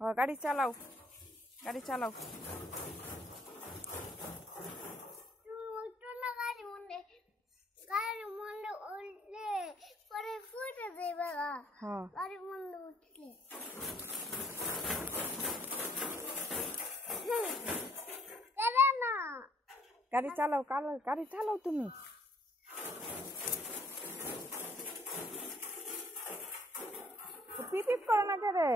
গাড়ি চালাও, গাড়ি চালাও। গাড়ি চালাও, গাড়ি চালাও তুমি। পিপ পিপ করো না কে রে?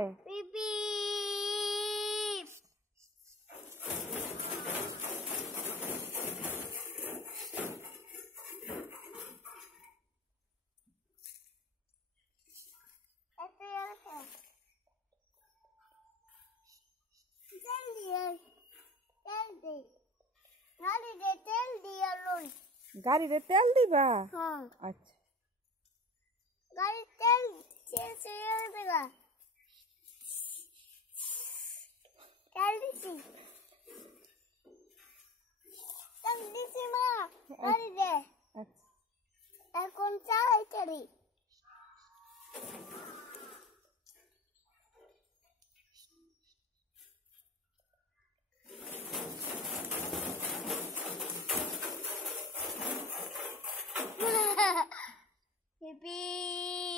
গাড়িতে তেল দিবা? আচ্ছা, গাড়ি তেল শেষ হয়ে গেল। তেল দিছি, তেল দিছি মা গাড়িতে। আচ্ছা, এখন চালাই গাড়ি। Beep.